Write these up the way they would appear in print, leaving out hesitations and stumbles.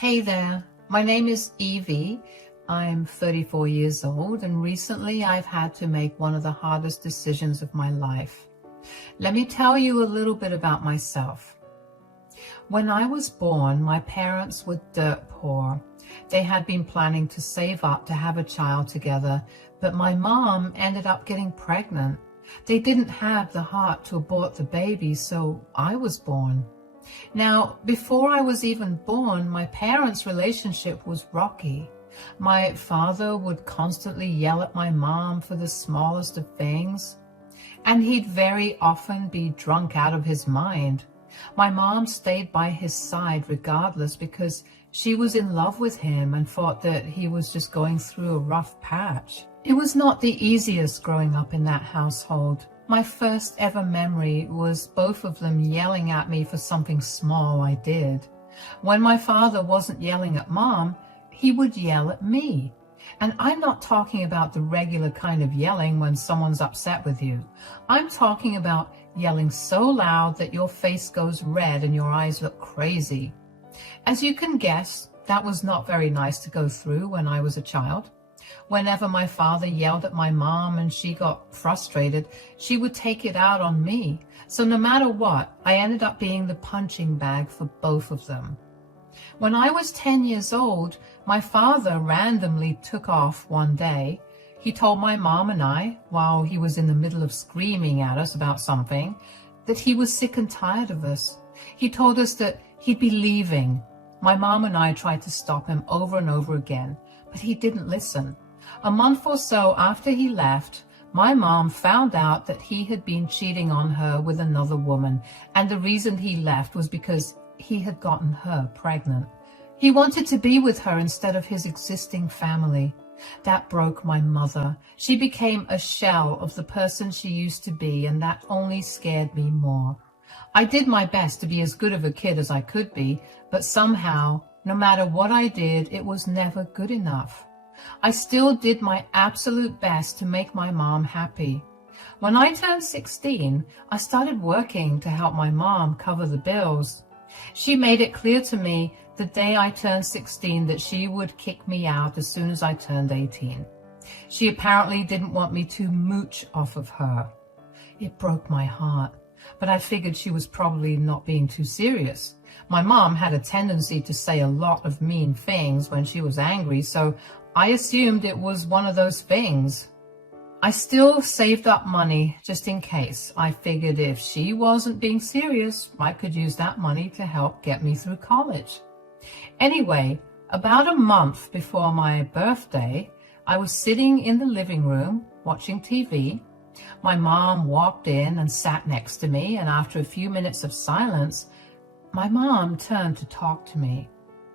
Hey there, my name is Evie. I'm 34 years old and recently I've had to make one of the hardest decisions of my life. Let me tell you a little bit about myself. When I was born, my parents were dirt poor. They had been planning to save up to have a child together, but my mom ended up getting pregnant. They didn't have the heart to abort the baby, so I was born. Now, before I was even born, my parents' relationship was rocky. My father would constantly yell at my mom for the smallest of things, and he'd very often be drunk out of his mind. My mom stayed by his side regardless because she was in love with him and thought that he was just going through a rough patch. It was not the easiest growing up in that household. My first ever memory was both of them yelling at me for something small I did. When my father wasn't yelling at mom, he would yell at me. And I'm not talking about the regular kind of yelling when someone's upset with you. I'm talking about yelling so loud that your face goes red and your eyes look crazy. As you can guess, that was not very nice to go through when I was a child. Whenever my father yelled at my mom and she got frustrated, she would take it out on me. So no matter what, I ended up being the punching bag for both of them. When I was 10 years old, my father randomly took off one day. He told my mom and I, while he was in the middle of screaming at us about something, that he was sick and tired of us. He told us that he'd be leaving. My mom and I tried to stop him over and over again, but he didn't listen. A month or so after he left, my mom found out that he had been cheating on her with another woman, and the reason he left was because he had gotten her pregnant. He wanted to be with her instead of his existing family. That broke my mother. She became a shell of the person she used to be, and that only scared me more. I did my best to be as good of a kid as I could be, but somehow, no matter what I did, it was never good enough. I still did my absolute best to make my mom happy. When I turned 16, I started working to help my mom cover the bills. She made it clear to me the day I turned 16 that she would kick me out as soon as I turned 18. She apparently didn't want me to mooch off of her. It broke my heart, but I figured she was probably not being too serious. My mom had a tendency to say a lot of mean things when she was angry, so I assumed it was one of those things. I still saved up money just in case. I figured if she wasn't being serious, I could use that money to help get me through college. Anyway, about a month before my birthday, I was sitting in the living room watching TV. My mom walked in and sat next to me, and after a few minutes of silence, my mom turned to talk to me.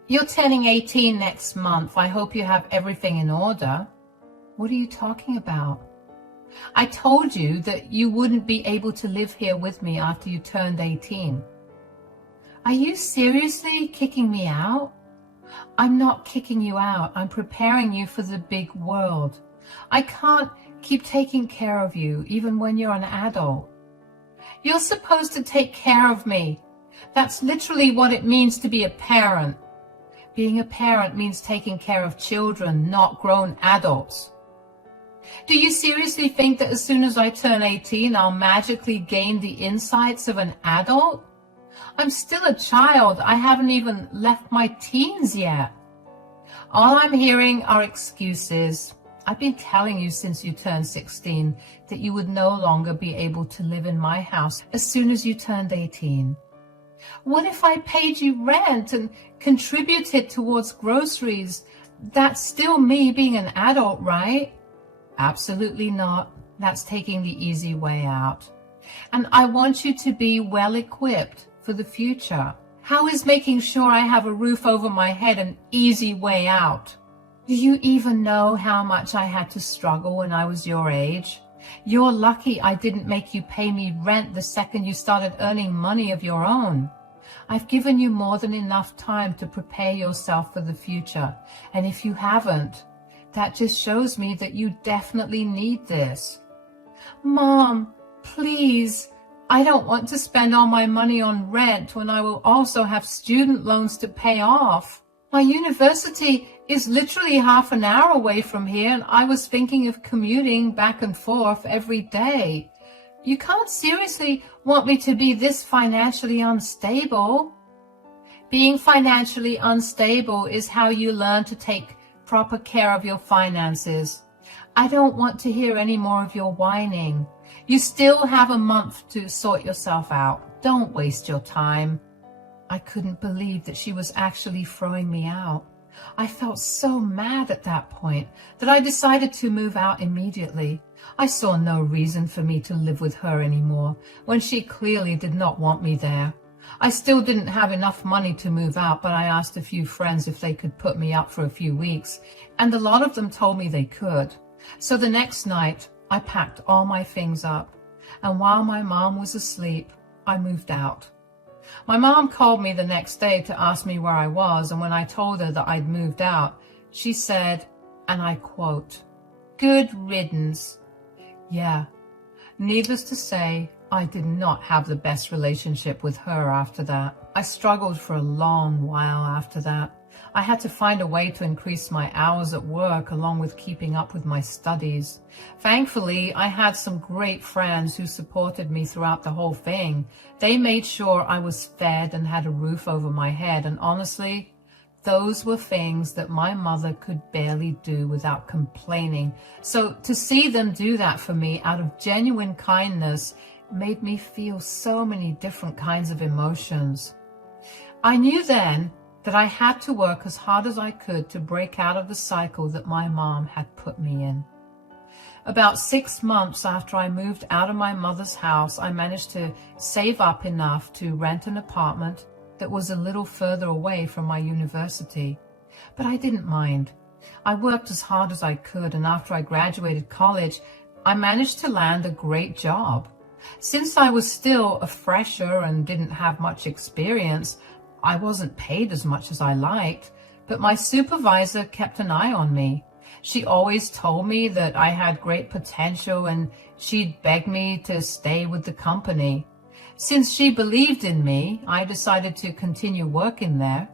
"You're turning 18 next month. I hope you have everything in order." "What are you talking about?" "I told you that you wouldn't be able to live here with me after you turned 18. "Are you seriously kicking me out?" "I'm not kicking you out. I'm preparing you for the big world. I can't keep taking care of you even when you're an adult." "You're supposed to take care of me. That's literally what it means to be a parent. Being a parent means taking care of children, not grown adults. Do you seriously think that as soon as I turn 18, I'll magically gain the insights of an adult? I'm still a child. I haven't even left my teens yet." "All I'm hearing are excuses. I've been telling you since you turned 16 that you would no longer be able to live in my house as soon as you turned 18. What if I paid you rent and contributed towards groceries? That's still me being an adult, right?" "Absolutely not. That's taking the easy way out. And I want you to be well equipped for the future. How is making sure I have a roof over my head an easy way out? Do you even know how much I had to struggle when I was your age? You're lucky I didn't make you pay me rent the second you started earning money of your own. I've given you more than enough time to prepare yourself for the future. And if you haven't, that just shows me that you definitely need this." "Mom, please, I don't want to spend all my money on rent when I will also have student loans to pay off." My university is literally half an hour away from here, and I was thinking of commuting back and forth every day. You can't seriously want me to be this financially unstable. Being financially unstable is how you learn to take proper care of your finances. I don't want to hear any more of your whining. You still have a month to sort yourself out. Don't waste your time. I couldn't believe that she was actually throwing me out. I felt so mad at that point that I decided to move out immediately. I saw no reason for me to live with her anymore when she clearly did not want me there. I still didn't have enough money to move out, but I asked a few friends if they could put me up for a few weeks, and a lot of them told me they could. So the next night, I packed all my things up, and while my mom was asleep, I moved out. My mom called me the next day to ask me where I was, and when I told her that I'd moved out, she said, and I quote, "Good riddance." Yeah, needless to say, I did not have the best relationship with her after that. I struggled for a long while after that. I had to find a way to increase my hours at work along with keeping up with my studies. Thankfully, I had some great friends who supported me throughout the whole thing. They made sure I was fed and had a roof over my head, and honestly, those were things that my mother could barely do without complaining. So to see them do that for me out of genuine kindness made me feel so many different kinds of emotions. I knew then that I had to work as hard as I could to break out of the cycle that my mom had put me in. About 6 months after I moved out of my mother's house, I managed to save up enough to rent an apartment that was a little further away from my university. But I didn't mind. I worked as hard as I could, and after I graduated college, I managed to land a great job. Since I was still a fresher and didn't have much experience, I wasn't paid as much as I liked, but my supervisor kept an eye on me. She always told me that I had great potential, and she'd beg me to stay with the company. Since she believed in me, I decided to continue working there,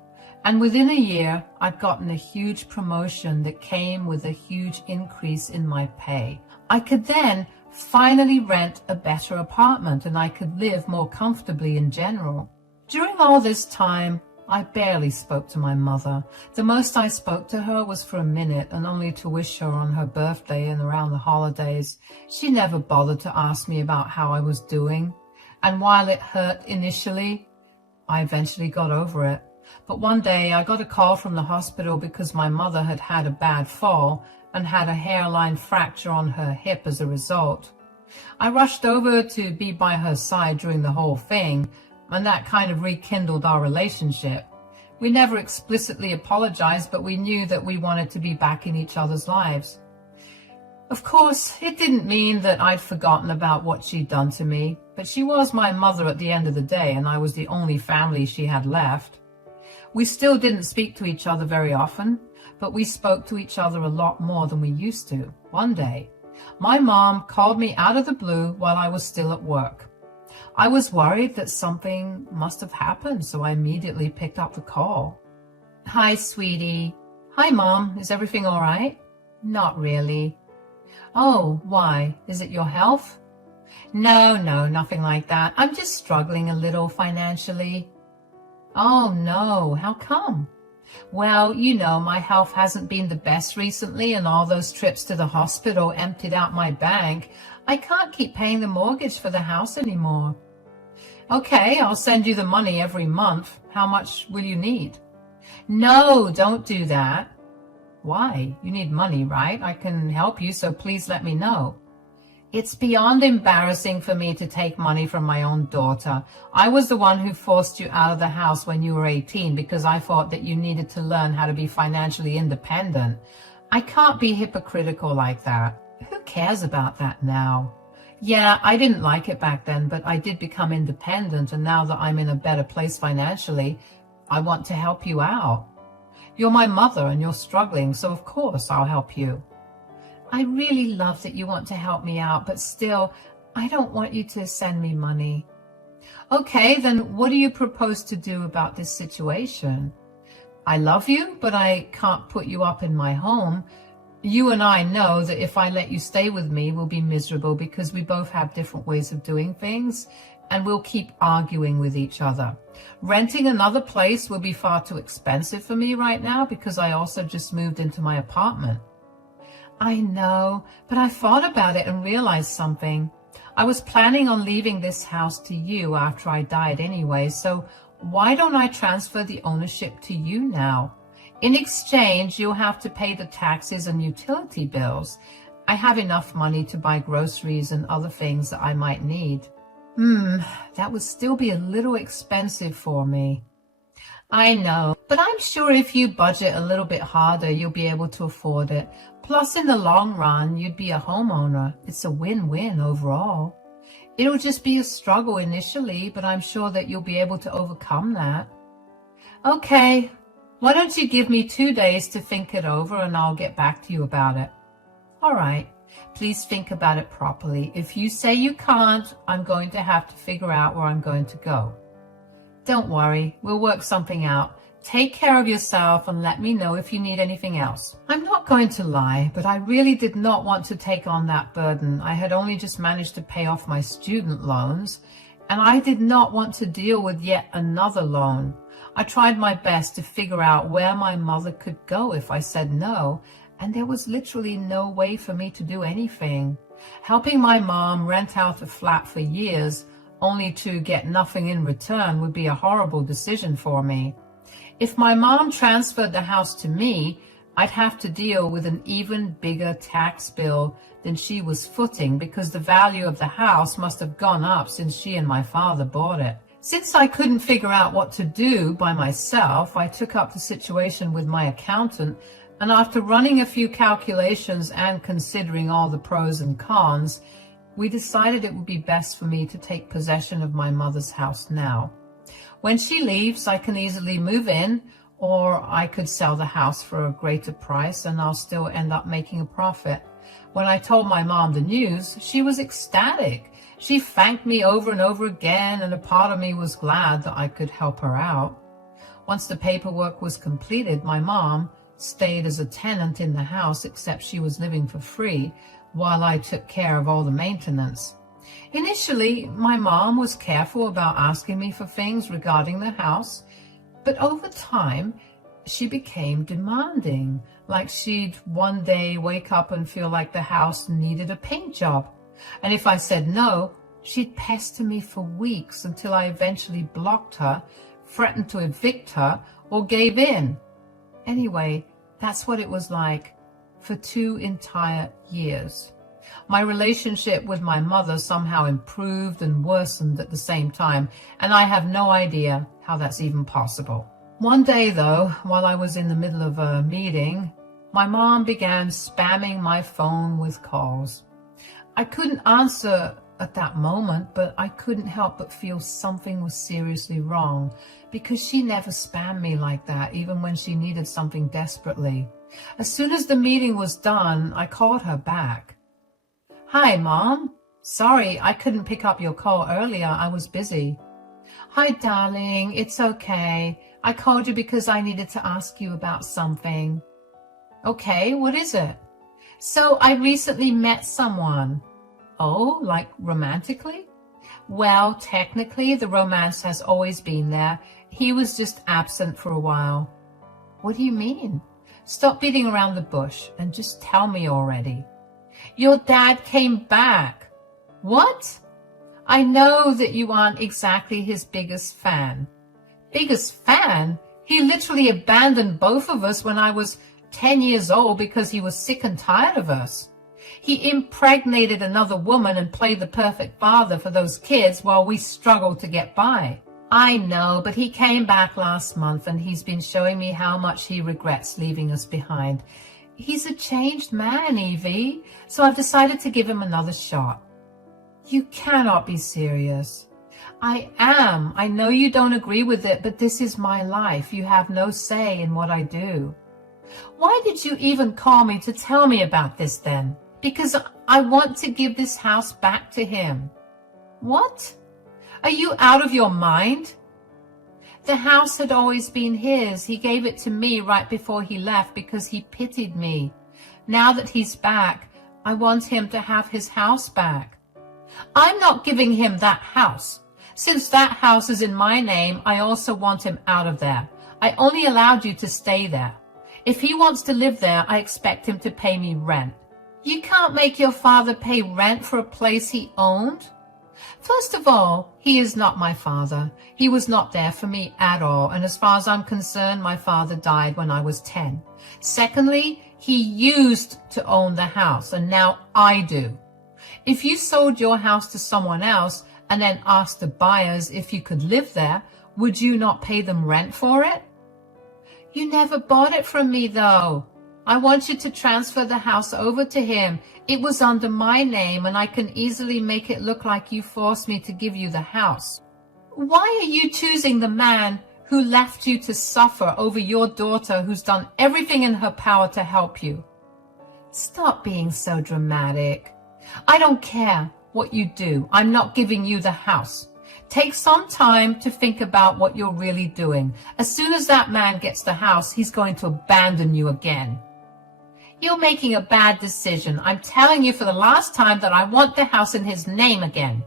and within a year, I'd gotten a huge promotion that came with a huge increase in my pay. I could then finally rent a better apartment, and I could live more comfortably in general. During all this time, I barely spoke to my mother. The most I spoke to her was for a minute, and only to wish her on her birthday and around the holidays. She never bothered to ask me about how I was doing, and while it hurt initially, I eventually got over it. But one day I got a call from the hospital because my mother had had a bad fall and had a hairline fracture on her hip as a result. I rushed over to be by her side during the whole thing, and that kind of rekindled our relationship. We never explicitly apologized, but we knew that we wanted to be back in each other's lives. Of course, it didn't mean that I'd forgotten about what she'd done to me, but she was my mother at the end of the day, and I was the only family she had left. We still didn't speak to each other very often, but we spoke to each other a lot more than we used to. One day, my mom called me out of the blue while I was still at work. I was worried that something must have happened, so I immediately picked up the call. "Hi, sweetie." "Hi, Mom. Is everything all right?" "Not really." "Oh, why? Is it your health?" No, nothing like that. I'm just struggling a little financially." "Oh, no. How come?" "Well, my health hasn't been the best recently, and all those trips to the hospital emptied out my bank. I can't keep paying the mortgage for the house anymore." "Okay, I'll send you the money every month. How much will you need?" "No, don't do that." "Why? You need money, right? I can help you, so please let me know." "It's beyond embarrassing for me to take money from my own daughter. I was the one who forced you out of the house when you were 18 because I thought that you needed to learn how to be financially independent. I can't be hypocritical like that. Who cares about that now? Yeah, I didn't like it back then, but I did become independent, and now that I'm in a better place financially, I want to help you out. You're my mother and you're struggling, so of course I'll help you." "I really love that you want to help me out, but still, I don't want you to send me money." "Okay, then what do you propose to do about this situation?" I love you, but I can't put you up in my home. You and I know that if I let you stay with me, we'll be miserable because we both have different ways of doing things and we'll keep arguing with each other. Renting another place will be far too expensive for me right now because I also just moved into my apartment. I know, but I thought about it and realized something. I was planning on leaving this house to you after I died anyway, so why don't I transfer the ownership to you now? In exchange, you'll have to pay the taxes and utility bills. I have enough money to buy groceries and other things that I might need. That would still be a little expensive for me. I know, but I'm sure if you budget a little bit harder, you'll be able to afford it. Plus, in the long run, you'd be a homeowner. It's a win-win overall. It'll just be a struggle initially, but I'm sure that you'll be able to overcome that. Okay, why don't you give me 2 days to think it over and I'll get back to you about it. All right, please think about it properly. If you say you can't, I'm going to have to figure out where I'm going to go. Don't worry, we'll work something out. Take care of yourself and let me know if you need anything else. I'm not going to lie, but I really did not want to take on that burden. I had only just managed to pay off my student loans, and I did not want to deal with yet another loan. I tried my best to figure out where my mother could go if I said no, and there was literally no way for me to do anything. Helping my mom rent out a flat for years only to get nothing in return would be a horrible decision for me. If my mom transferred the house to me, I'd have to deal with an even bigger tax bill than she was footing because the value of the house must have gone up since she and my father bought it. Since I couldn't figure out what to do by myself, I took up the situation with my accountant, and after running a few calculations and considering all the pros and cons, we decided it would be best for me to take possession of my mother's house now. When she leaves, I can easily move in, or I could sell the house for a greater price and I'll still end up making a profit. When I told my mom the news, she was ecstatic. She thanked me over and over again, and a part of me was glad that I could help her out. Once the paperwork was completed, my mom stayed as a tenant in the house, except she was living for free while I took care of all the maintenance. Initially, my mom was careful about asking me for things regarding the house, but over time, she became demanding, like she'd one day wake up and feel like the house needed a paint job. And if I said no, she'd pester me for weeks until I eventually blocked her, threatened to evict her, or gave in. Anyway, that's what it was like for 2 entire years. My relationship with my mother somehow improved and worsened at the same time, and I have no idea how that's even possible. One day, though, while I was in the middle of a meeting, my mom began spamming my phone with calls. I couldn't answer at that moment, but I couldn't help but feel something was seriously wrong because she never spammed me like that, even when she needed something desperately. As soon as the meeting was done, I called her back. Hi, Mom. Sorry, I couldn't pick up your call earlier. I was busy. Hi, darling. It's okay. I called you because I needed to ask you about something. Okay, what is it? So I recently met someone. Oh, like romantically? Well, technically, the romance has always been there. He was just absent for a while. What do you mean? Stop beating around the bush and just tell me already. Your dad came back. What? I know that you aren't exactly his biggest fan. Biggest fan? He literally abandoned both of us when I was 10 years old because he was sick and tired of us. He impregnated another woman and played the perfect father for those kids while we struggled to get by. I know, but he came back last month and he's been showing me how much he regrets leaving us behind. He's a changed man, Evie, so I've decided to give him another shot. You cannot be serious. I am. I know you don't agree with it, but this is my life. You have no say in what I do. Why did you even call me to tell me about this then? Because I want to give this house back to him. What? Are you out of your mind? The house had always been his. He gave it to me right before he left because he pitied me. Now that he's back, I want him to have his house back. I'm not giving him that house. Since that house is in my name, I also want him out of there. I only allowed you to stay there. If he wants to live there, I expect him to pay me rent. You can't make your father pay rent for a place he owned. First of all, he is not my father. He was not there for me at all, and as far as I'm concerned, my father died when I was 10. Secondly, he used to own the house, and now I do. If you sold your house to someone else and then asked the buyers if you could live there, would you not pay them rent for it? You never bought it from me, though. I want you to transfer the house over to him. It was under my name, and I can easily make it look like you forced me to give you the house. Why are you choosing the man who left you to suffer over your daughter who's done everything in her power to help you? Stop being so dramatic. I don't care what you do. I'm not giving you the house. Take some time to think about what you're really doing. As soon as that man gets the house, he's going to abandon you again. You're making a bad decision. I'm telling you for the last time that I want the house in his name again.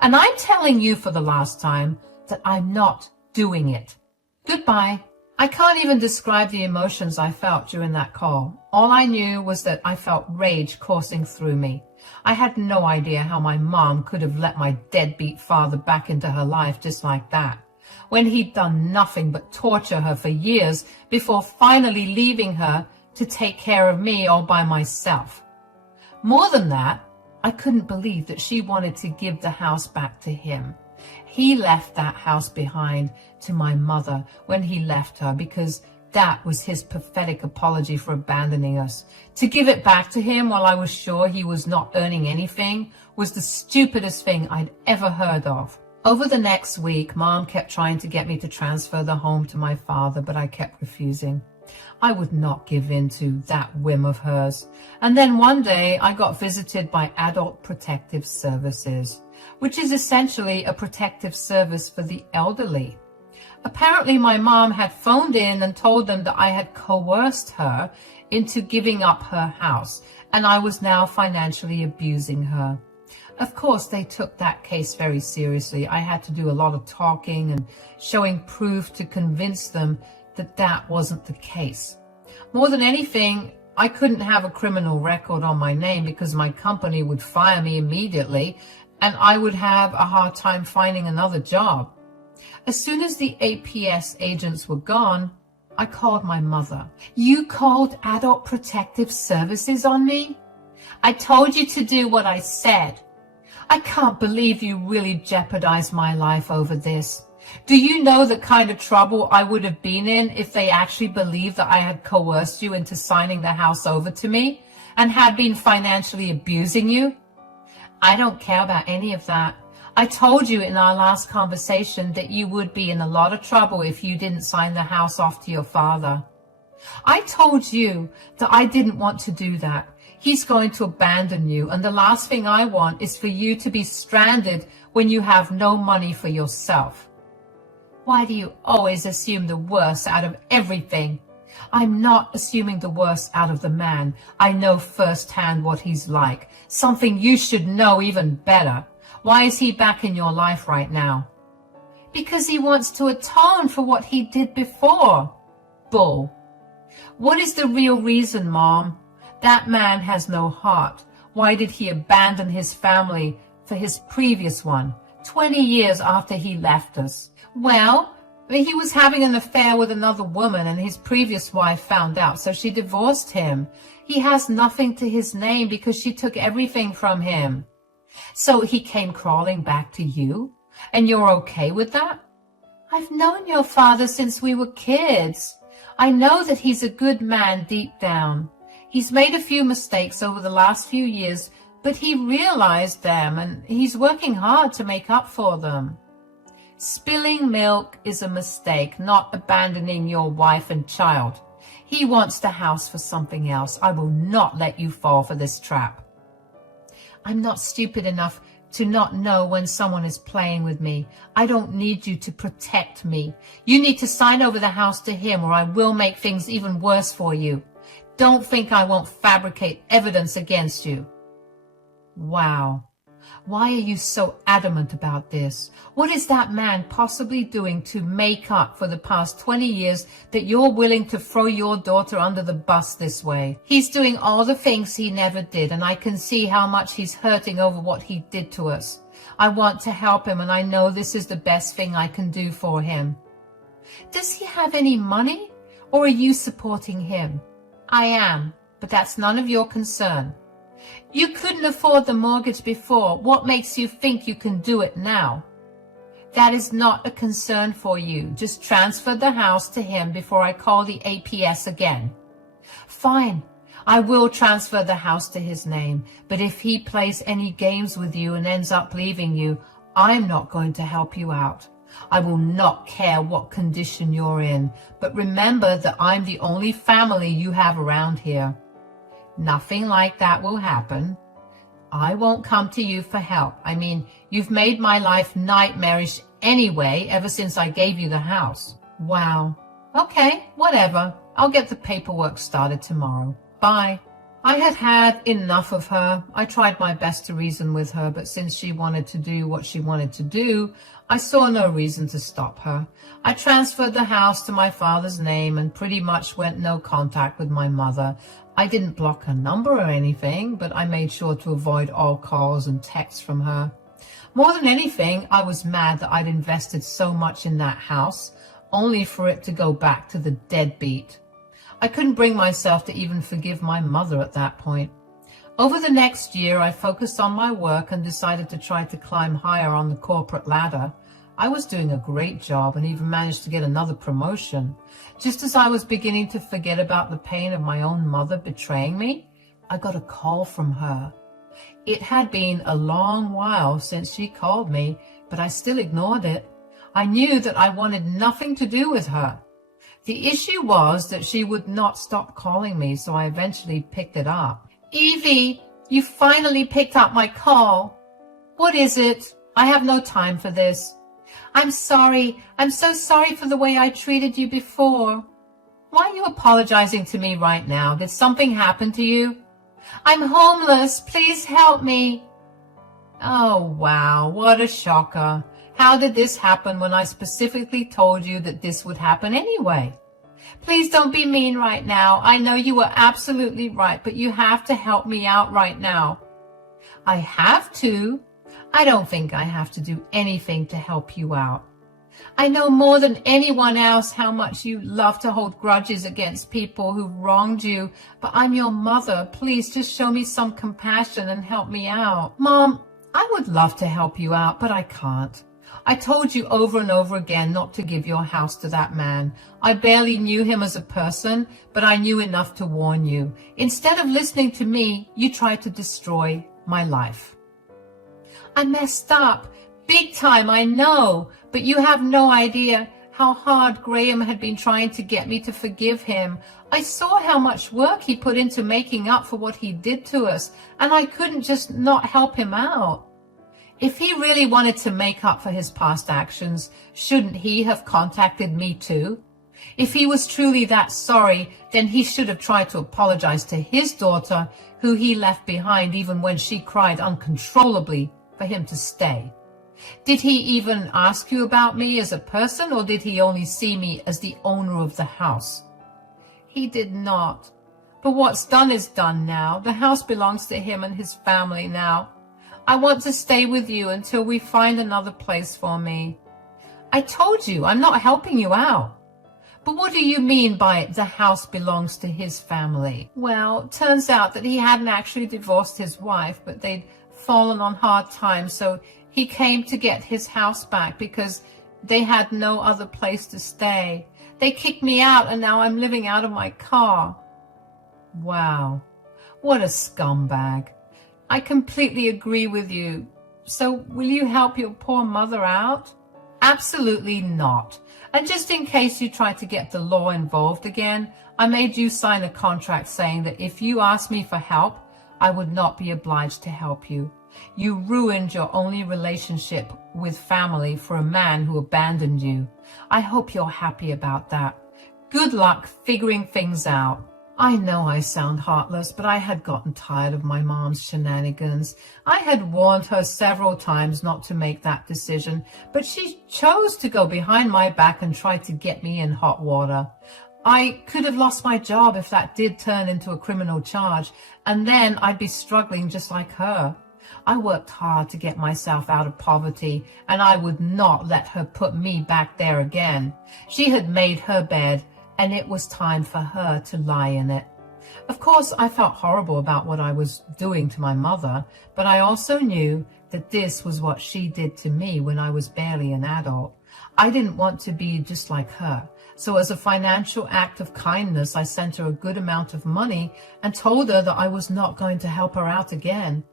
And I'm telling you for the last time that I'm not doing it. Goodbye. I can't even describe the emotions I felt during that call. All I knew was that I felt rage coursing through me. I had no idea how my mom could have let my deadbeat father back into her life just like that, when he'd done nothing but torture her for years before finally leaving her to take care of me all by myself. More than that, I couldn't believe that she wanted to give the house back to him. He left that house behind to my mother when he left her because that was his pathetic apology for abandoning us. To give it back to him while I was sure he was not earning anything was the stupidest thing I'd ever heard of. Over the next week, Mom kept trying to get me to transfer the home to my father, but I kept refusing. I would not give in to that whim of hers. And then one day I got visited by Adult Protective Services, which is essentially a protective service for the elderly. Apparently my mom had phoned in and told them that I had coerced her into giving up her house, and I was now financially abusing her. Of course, they took that case very seriously. I had to do a lot of talking and showing proof to convince them that that wasn't the case. More than anything, I couldn't have a criminal record on my name because my company would fire me immediately, and I would have a hard time finding another job. As soon as the APS agents were gone, I called my mother. You called Adult Protective Services on me? I told you to do what I said. I can't believe you really jeopardized my life over this. Do you know the kind of trouble I would have been in if they actually believed that I had coerced you into signing the house over to me and had been financially abusing you? I don't care about any of that. I told you in our last conversation that you would be in a lot of trouble if you didn't sign the house off to your father. I told you that I didn't want to do that. He's going to abandon you, and the last thing I want is for you to be stranded when you have no money for yourself. Why do you always assume the worst out of everything? I'm not assuming the worst out of the man. I know firsthand what he's like, something you should know even better. Why is he back in your life right now? Because he wants to atone for what he did before. Bull. What is the real reason, Mom? That man has no heart. Why did he abandon his family for his previous one, 20 years after he left us? Well, he was having an affair with another woman and his previous wife found out, so she divorced him. He has nothing to his name because she took everything from him. So he came crawling back to you, and you're okay with that? I've known your father since we were kids. I know that he's a good man deep down. He's made a few mistakes over the last few years, but he realized them, and he's working hard to make up for them. Spilling milk is a mistake, not abandoning your wife and child. He wants the house for something else. I will not let you fall for this trap. I'm not stupid enough to not know when someone is playing with me. I don't need you to protect me. You need to sign over the house to him or I will make things even worse for you. Don't think I won't fabricate evidence against you. Wow. Why are you so adamant about this? What is that man possibly doing to make up for the past 20 years that you're willing to throw your daughter under the bus this way? He's doing all the things he never did, and I can see how much he's hurting over what he did to us. I want to help him, and I know this is the best thing I can do for him. Does he have any money, or are you supporting him? I am, but that's none of your concern. You couldn't afford the mortgage before. What makes you think you can do it now? That is not a concern for you. Just transfer the house to him before I call the APS again. Fine. I will transfer the house to his name, but if he plays any games with you and ends up leaving you, I'm not going to help you out. I will not care what condition you're in, but remember that I'm the only family you have around here. Nothing like that will happen. I won't come to you for help. I mean, you've made my life nightmarish anyway ever since I gave you the house. Wow. Okay, whatever. I'll get the paperwork started tomorrow. Bye. I had had enough of her. I tried my best to reason with her, but since she wanted to do what she wanted to do, I saw no reason to stop her. I transferred the house to my father's name and pretty much went no contact with my mother. I didn't block her number or anything, but I made sure to avoid all calls and texts from her. More than anything, I was mad that I'd invested so much in that house, only for it to go back to the deadbeat. I couldn't bring myself to even forgive my mother at that point. Over the next year, I focused on my work and decided to try to climb higher on the corporate ladder. I was doing a great job and even managed to get another promotion. Just as I was beginning to forget about the pain of my own mother betraying me, I got a call from her. It had been a long while since she called me, but I still ignored it. I knew that I wanted nothing to do with her. The issue was that she would not stop calling me, so I eventually picked it up. Evie, you finally picked up my call. What is it? I have no time for this. I'm sorry. I'm so sorry for the way I treated you before. Why are you apologizing to me right now? Did something happen to you? I'm homeless. Please help me. Oh, wow. What a shocker. How did this happen when I specifically told you that this would happen anyway? Please don't be mean right now. I know you were absolutely right, but you have to help me out right now. I have to? I don't think I have to do anything to help you out. I know more than anyone else how much you love to hold grudges against people who wronged you, but I'm your mother. Please just show me some compassion and help me out. Mom, I would love to help you out, but I can't. I told you over and over again not to give your house to that man. I barely knew him as a person, but I knew enough to warn you. Instead of listening to me, you tried to destroy my life. I messed up. Big time, I know. But you have no idea how hard Graham had been trying to get me to forgive him. I saw how much work he put into making up for what he did to us, and I couldn't just not help him out. If he really wanted to make up for his past actions, shouldn't he have contacted me too? If he was truly that sorry, then he should have tried to apologize to his daughter, who he left behind even when she cried uncontrollably for him to stay. Did he even ask you about me as a person, or did he only see me as the owner of the house? He did not. But what's done is done now. The house belongs to him and his family now. I want to stay with you until we find another place for me. I told you, I'm not helping you out. But what do you mean by the house belongs to his family? Well, turns out that he hadn't actually divorced his wife, but they'd fallen on hard times, so he came to get his house back because they had no other place to stay. They kicked me out, and now I'm living out of my car. Wow, what a scumbag. I completely agree with you. So will you help your poor mother out? Absolutely not. And just in case you try to get the law involved again, I made you sign a contract saying that if you asked me for help, I would not be obliged to help you. You ruined your only relationship with family for a man who abandoned you. I hope you're happy about that. Good luck figuring things out. I know I sound heartless, but I had gotten tired of my mom's shenanigans. I had warned her several times not to make that decision, but she chose to go behind my back and try to get me in hot water. I could have lost my job if that did turn into a criminal charge, and then I'd be struggling just like her. I worked hard to get myself out of poverty, and I would not let her put me back there again. She had made her bed, and it was time for her to lie in it. Of course, I felt horrible about what I was doing to my mother, but I also knew that this was what she did to me when I was barely an adult. I didn't want to be just like her. So as a financial act of kindness, I sent her a good amount of money and told her that I was not going to help her out again.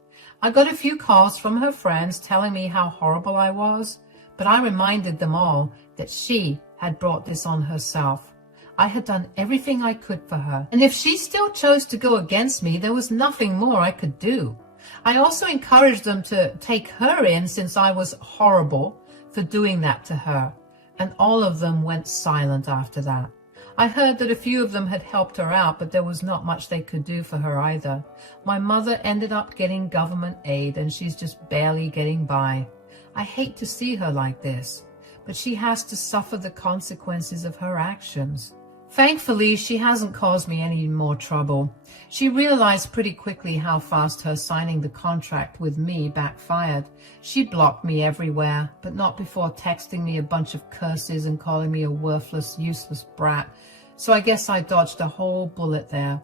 I got a few calls from her friends telling me how horrible I was, but I reminded them all that she had brought this on herself. I had done everything I could for her, and if she still chose to go against me, there was nothing more I could do. I also encouraged them to take her in since I was horrible for doing that to her, and all of them went silent after that. I heard that a few of them had helped her out, but there was not much they could do for her either. My mother ended up getting government aid, and she's just barely getting by. I hate to see her like this, but she has to suffer the consequences of her actions. Thankfully, she hasn't caused me any more trouble. She realized pretty quickly how fast her signing the contract with me backfired. She blocked me everywhere, but not before texting me a bunch of curses and calling me a worthless, useless brat. So I guess I dodged a whole bullet there.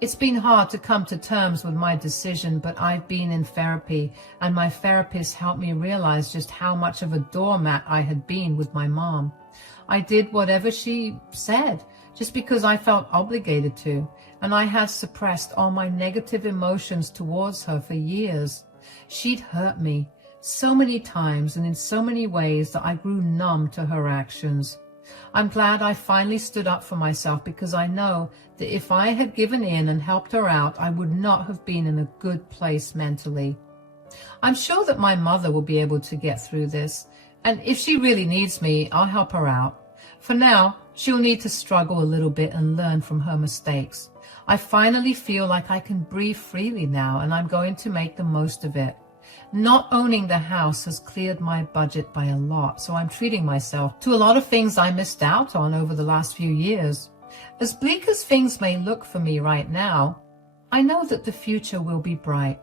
It's been hard to come to terms with my decision, but I've been in therapy, and my therapist helped me realize just how much of a doormat I had been with my mom. I did whatever she said, just because I felt obligated to, and I had suppressed all my negative emotions towards her for years. She'd hurt me so many times and in so many ways that I grew numb to her actions. I'm glad I finally stood up for myself, because I know that if I had given in and helped her out, I would not have been in a good place mentally. I'm sure that my mother will be able to get through this, and if she really needs me, I'll help her out. For now, she'll need to struggle a little bit and learn from her mistakes. I finally feel like I can breathe freely now, and I'm going to make the most of it. Not owning the house has cleared my budget by a lot, so I'm treating myself to a lot of things I missed out on over the last few years. As bleak as things may look for me right now, I know that the future will be bright.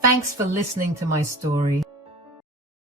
Thanks for listening to my story.